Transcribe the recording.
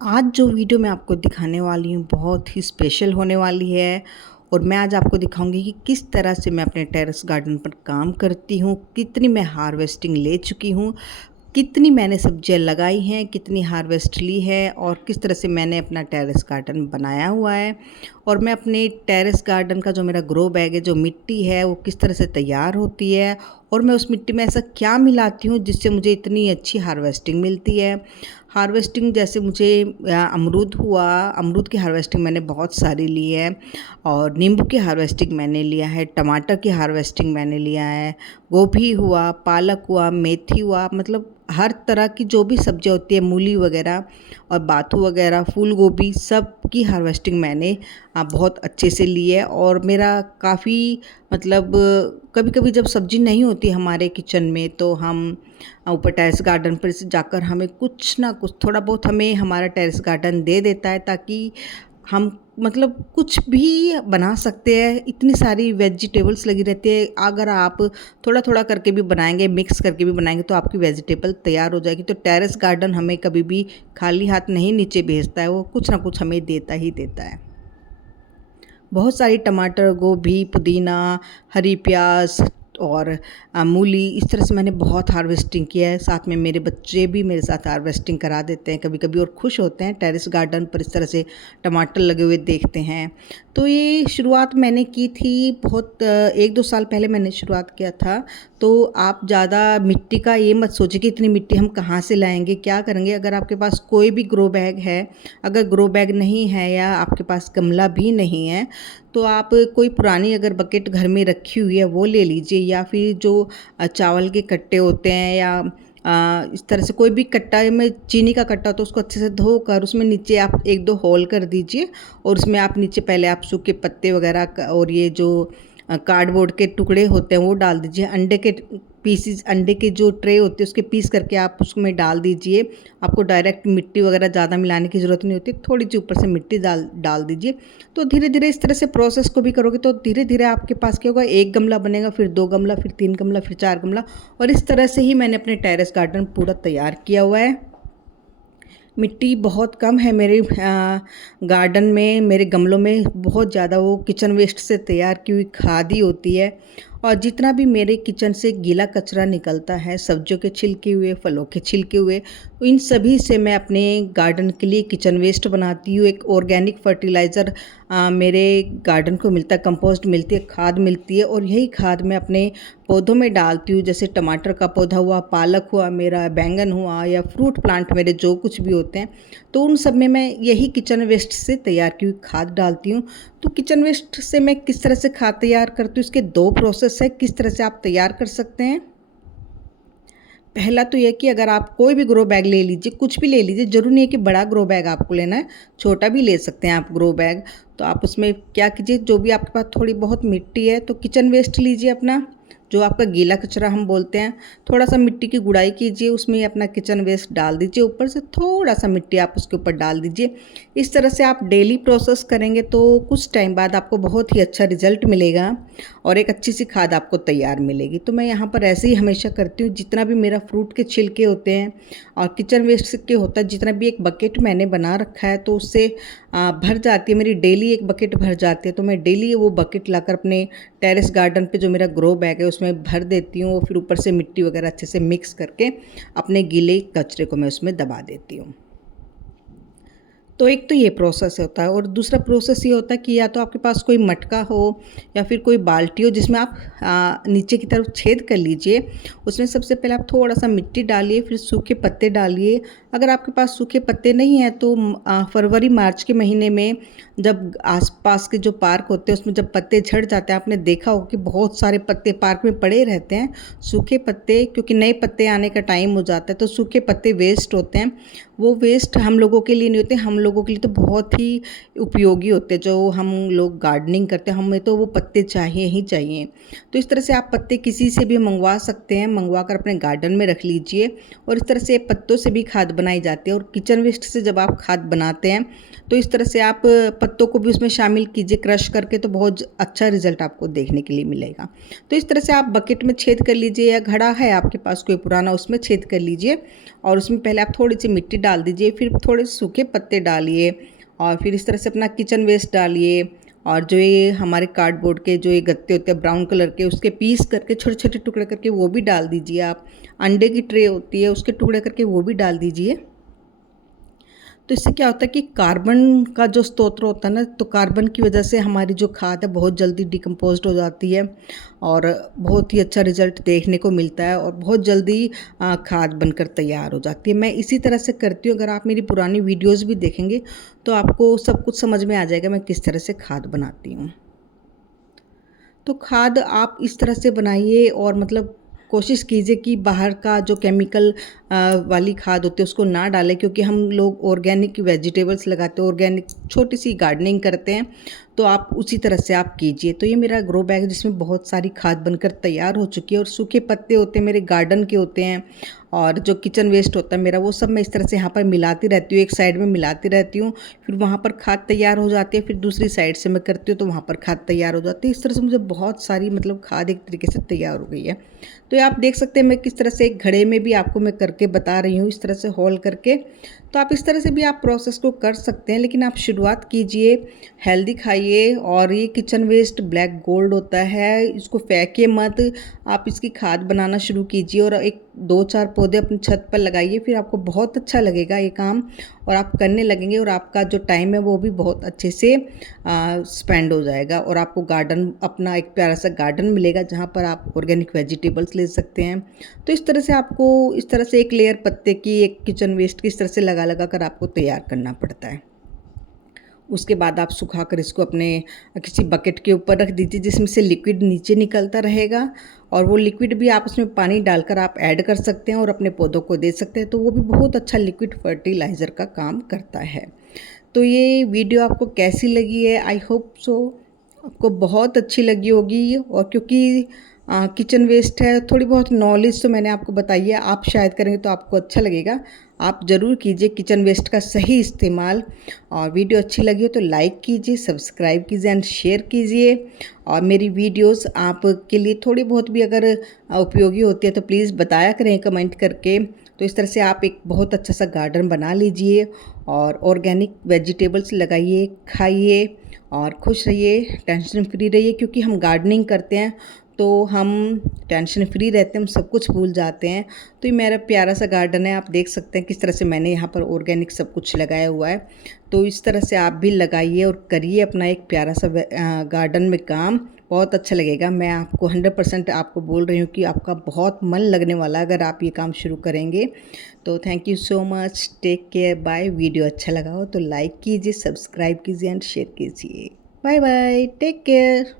आज जो वीडियो मैं आपको दिखाने वाली हूँ बहुत ही स्पेशल होने वाली है। और मैं आज आपको दिखाऊंगी कि किस तरह से मैं अपने टेरेस गार्डन पर काम करती हूँ, कितनी मैं हार्वेस्टिंग ले चुकी हूँ, कितनी मैंने सब्जियां लगाई हैं, कितनी हार्वेस्ट ली है और किस तरह से मैंने अपना टेरेस गार्डन बनाया हुआ है। और मैं अपने टेरेस गार्डन का जो मेरा ग्रो बैग है, जो मिट्टी है, वो किस तरह से तैयार होती है और मैं उस मिट्टी में ऐसा क्या मिलाती हूँ जिससे मुझे इतनी अच्छी हार्वेस्टिंग मिलती है। हार्वेस्टिंग जैसे मुझे अमरूद की हार्वेस्टिंग मैंने बहुत सारी ली है और नींबू की हार्वेस्टिंग मैंने लिया है, टमाटर की हार्वेस्टिंग मैंने लिया है, गोभी हुआ, पालक हुआ, मेथी हुआ, मतलब हर तरह की जो भी सब्जियां होती है, मूली वगैरह और बाथू वगैरह, फूल गोभी, सब की हार्वेस्टिंग मैंने बहुत अच्छे से ली है। और मेरा काफ़ी मतलब कभी कभी जब सब्जी नहीं होती हमारे किचन में तो हम ऊपर टेरेस गार्डन पर से जाकर हमें कुछ ना कुछ थोड़ा बहुत हमें हमारा टेरेस गार्डन दे देता है, ताकि हम मतलब कुछ भी बना सकते हैं। इतनी सारी वेजिटेबल्स लगी रहती है, अगर आप थोड़ा थोड़ा करके भी बनाएंगे, मिक्स करके भी बनाएंगे तो आपकी वेजिटेबल तैयार हो जाएगी। तो टेरेस गार्डन हमें कभी भी खाली हाथ नहीं नीचे भेजता है, वो कुछ ना कुछ हमें देता ही देता है। बहुत सारी टमाटर, गोभी, पुदीना, हरी प्याज और मूली, इस तरह से मैंने बहुत हार्वेस्टिंग किया है। साथ में मेरे बच्चे भी मेरे साथ हार्वेस्टिंग करा देते हैं कभी कभी और खुश होते हैं टेरेस गार्डन पर इस तरह से टमाटर लगे हुए देखते हैं। तो ये शुरुआत मैंने की थी बहुत 1-2 साल पहले मैंने शुरुआत किया था। तो आप ज़्यादा मिट्टी का ये मत सोचिए कि इतनी मिट्टी हम कहाँ से लाएंगे, क्या करेंगे। अगर आपके पास कोई भी ग्रो बैग है, अगर ग्रो बैग नहीं है या आपके पास गमला भी नहीं है तो आप कोई पुरानी अगर बकेट घर में रखी हुई है वो ले लीजिए, या फिर जो चावल के कट्टे होते हैं या इस तरह से कोई भी कट्टा में चीनी का कट्टा तो उसको अच्छे से धोकर उसमें नीचे आप 1-2 होल कर दीजिए और उसमें आप नीचे पहले आप सूखे पत्ते वगैरह और ये जो कार्डबोर्ड के टुकड़े होते हैं वो डाल दीजिए। अंडे के पीसीज, अंडे के जो ट्रे होते हैं उसके पीस करके आप उसमें डाल दीजिए। आपको डायरेक्ट मिट्टी वगैरह ज़्यादा मिलाने की ज़रूरत नहीं होती, थोड़ी सी ऊपर से मिट्टी डाल डाल दीजिए। तो धीरे धीरे इस तरह से प्रोसेस को भी करोगे तो धीरे धीरे आपके पास क्या होगा, 1 गमला बनेगा, फिर 2 गमला, फिर 3 गमला, फिर 4 गमला। और इस तरह से ही मैंने अपने टेरेस गार्डन पूरा तैयार किया हुआ है। मिट्टी बहुत कम है मेरे गार्डन में, मेरे गमलों में बहुत ज़्यादा वो किचन वेस्ट से तैयार की हुई खाद ही होती है। और जितना भी मेरे किचन से गीला कचरा निकलता है, सब्जियों के छिलके हुए, फलों के छिलके हुए, इन सभी से मैं अपने गार्डन के लिए किचन वेस्ट बनाती हूँ। एक ऑर्गेनिक फर्टिलाइज़र मेरे गार्डन को मिलता है, कंपोस्ट मिलती है, खाद मिलती है और यही खाद मैं अपने पौधों में डालती हूँ। जैसे टमाटर का पौधा हुआ, पालक हुआ मेरा, बैंगन हुआ या फ्रूट प्लांट मेरे जो कुछ भी होते हैं, तो उन सब में मैं यही किचन वेस्ट से तैयार की हुई खाद डालती हूँ। तो किचन वेस्ट से मैं किस तरह से खाद तैयार करती हूँ, इसके 2 प्रोसेस है किस तरह से आप तैयार कर सकते हैं। पहला तो यह कि अगर आप कोई भी ग्रो बैग ले लीजिए, कुछ भी ले लीजिए, ज़रूरी नहीं है कि बड़ा ग्रो बैग आपको लेना है, छोटा भी ले सकते हैं आप ग्रो बैग। तो आप उसमें क्या कीजिए, जो भी आपके पास थोड़ी बहुत मिट्टी है तो किचन वेस्ट लीजिए अपना, जो आपका गीला कचरा हम बोलते हैं, थोड़ा सा मिट्टी की गुड़ाई कीजिए, उसमें अपना किचन वेस्ट डाल दीजिए, ऊपर से थोड़ा सा मिट्टी आप उसके ऊपर डाल दीजिए। इस तरह से आप डेली प्रोसेस करेंगे तो कुछ टाइम बाद आपको बहुत ही अच्छा रिजल्ट मिलेगा और एक अच्छी सी खाद आपको तैयार मिलेगी। तो मैं यहाँ पर ऐसे ही हमेशा करती हूँ। जितना भी मेरा फ्रूट के छिलके होते हैं और किचन वेस्ट के होता है, जितना भी एक बकेट मैंने बना रखा है तो उससे भर जाती है मेरी, डेली एक बकेट भर जाती है। तो मैं डेली वो बकेट लाकर अपने टेरेस गार्डन पे जो मेरा ग्रो बैग है उसमें भर देती हूँ, फिर ऊपर से मिट्टी वगैरह अच्छे से मिक्स करके अपने गीले कचरे को मैं उसमें दबा देती हूँ। तो एक तो ये प्रोसेस होता है और दूसरा प्रोसेस ये होता है कि या तो आपके पास कोई मटका हो या फिर कोई बाल्टी हो जिसमें आप नीचे की तरफ छेद कर लीजिए। उसमें सबसे पहले आप थोड़ा सा मिट्टी डालिए, फिर सूखे पत्ते डालिए। अगर आपके पास सूखे पत्ते नहीं हैं तो फरवरी मार्च के महीने में जब आसपास के जो पार्क होते हैं उसमें जब पत्ते झड़ जाते हैं, आपने देखा होगा कि बहुत सारे पत्ते पार्क में पड़े रहते हैं, सूखे पत्ते, क्योंकि नए पत्ते आने का टाइम हो जाता है तो सूखे पत्ते वेस्ट होते हैं। वो वेस्ट हम लोगों के लिए नहीं होते, हम लोगों के लिए तो बहुत ही उपयोगी होते हैं। जो हम लोग गार्डनिंग करते हैं हमें तो वो पत्ते चाहिए ही चाहिए। तो इस तरह से आप पत्ते किसी से भी मंगवा सकते हैं, मंगवा कर अपने गार्डन में रख लीजिए। और इस तरह से पत्तों से भी खाद बनाई जाती है। और किचन वेस्ट से जब आप खाद बनाते हैं तो इस तरह से आप पत्तों को भी उसमें शामिल कीजिए क्रश करके, तो बहुत अच्छा रिजल्ट आपको देखने के लिए मिलेगा। तो इस तरह से आप बकेट में छेद कर लीजिए या घड़ा है आपके पास कोई पुराना, उसमें छेद कर लीजिए और उसमें पहले आप थोड़ी सी मिट्टी डाल दीजिए, फिर थोड़े सूखे पत्ते डालिए और फिर इस तरह से अपना किचन वेस्ट डालिए। और जो ये हमारे कार्डबोर्ड के जो ये गत्ते होते हैं ब्राउन कलर के, उसके पीस करके छोटे छोटे टुकड़े करके वो भी डाल दीजिए आप। अंडे की ट्रे होती है उसके टुकड़े करके वो भी डाल दीजिए। तो इससे क्या होता है कि कार्बन का जो स्रोत होता है ना, तो कार्बन की वजह से हमारी जो खाद है बहुत जल्दी डिकम्पोज्ड हो जाती है और बहुत ही अच्छा रिजल्ट देखने को मिलता है और बहुत जल्दी खाद बनकर तैयार हो जाती है। मैं इसी तरह से करती हूँ। अगर आप मेरी पुरानी वीडियोज़ भी देखेंगे तो आपको सब कुछ समझ में आ जाएगा मैं किस तरह से खाद बनाती हूँ। तो खाद आप इस तरह से बनाइए और मतलब कोशिश कीजिए कि बाहर का जो केमिकल वाली खाद होती है उसको ना डालें, क्योंकि हम लोग ऑर्गेनिक वेजिटेबल्स लगाते हैं, ऑर्गेनिक छोटी सी गार्डनिंग करते हैं। तो आप उसी तरह से आप कीजिए। तो ये मेरा ग्रो बैग जिसमें बहुत सारी खाद बनकर तैयार हो चुकी है और सूखे पत्ते होते हैं मेरे गार्डन के होते हैं और जो किचन वेस्ट होता है मेरा, वो सब मैं इस तरह से यहाँ पर मिलाती रहती हूँ, एक साइड में मिलाती रहती हूँ, फिर वहाँ पर खाद तैयार हो जाती है, फिर दूसरी साइड से मैं करती हूँ तो वहाँ पर खाद तैयार हो जाती है। इस तरह से मुझे बहुत सारी मतलब खाद एक तरीके से तैयार हो गई है। तो ये आप देख सकते हैं मैं किस तरह से एक घड़े में भी आपको मैं करके बता रही हूँ, इस तरह से होल करके। तो आप इस तरह से भी आप प्रोसेस को कर सकते हैं, लेकिन आप शुरुआत कीजिए, हेल्दी खाइए। और ये किचन वेस्ट ब्लैक गोल्ड होता है, इसको फेंकिए मत, आप इसकी खाद बनाना शुरू कीजिए और एक 2-4 पौधे अपनी छत पर लगाइए, फिर आपको बहुत अच्छा लगेगा ये काम और आप करने लगेंगे और आपका जो टाइम है वो भी बहुत अच्छे से स्पेंड हो जाएगा और आपको गार्डन, अपना एक प्यारा सा गार्डन मिलेगा जहाँ पर आप ऑर्गेनिक वेजिटेबल्स ले सकते हैं। तो इस तरह से आपको इस तरह से एक लेयर पत्ते की, एक किचन वेस्ट की इस तरह से लगा लगा कर आपको तैयार करना पड़ता है। उसके बाद आप सुखा कर इसको अपने किसी बकेट के ऊपर रख दीजिए जिसमें से लिक्विड नीचे निकलता रहेगा और वो लिक्विड भी आप उसमें पानी डालकर आप ऐड कर सकते हैं और अपने पौधों को दे सकते हैं। तो वो भी बहुत अच्छा लिक्विड फर्टिलाइज़र का काम करता है। तो ये वीडियो आपको कैसी लगी है? आई होप सो आपको बहुत अच्छी लगी होगी। और क्योंकि किचन वेस्ट है, थोड़ी बहुत नॉलेज तो मैंने आपको बताई है, आप शायद करेंगे तो आपको अच्छा लगेगा। आप ज़रूर कीजिए किचन वेस्ट का सही इस्तेमाल। और वीडियो अच्छी लगी हो तो लाइक कीजिए, सब्सक्राइब कीजिए एंड शेयर कीजिए। और मेरी वीडियोस आपके लिए थोड़ी बहुत भी अगर उपयोगी होती है तो प्लीज़ बताया करें कमेंट करके। तो इस तरह से आप एक बहुत अच्छा सा गार्डन बना लीजिए और ऑर्गेनिक वेजिटेबल्स लगाइए, खाइए और खुश रहिए, टेंशन फ्री रहिए। क्योंकि हम गार्डनिंग करते हैं तो हम टेंशन फ्री रहते हैं, हम सब कुछ भूल जाते हैं। तो ये मेरा प्यारा सा गार्डन है, आप देख सकते हैं किस तरह से मैंने यहाँ पर ऑर्गेनिक सब कुछ लगाया हुआ है। तो इस तरह से आप भी लगाइए और करिए अपना एक प्यारा सा गार्डन में काम, बहुत अच्छा लगेगा। मैं आपको 100% आपको बोल रही हूँ कि आपका बहुत मन लगने वाला है अगर आप ये काम शुरू करेंगे। तो thank you so much, take care, bye. Video अच्छा लगा हो तो लाइक कीजिए, सब्सक्राइब कीजिए एंड शेयर कीजिए। Bye bye, take care.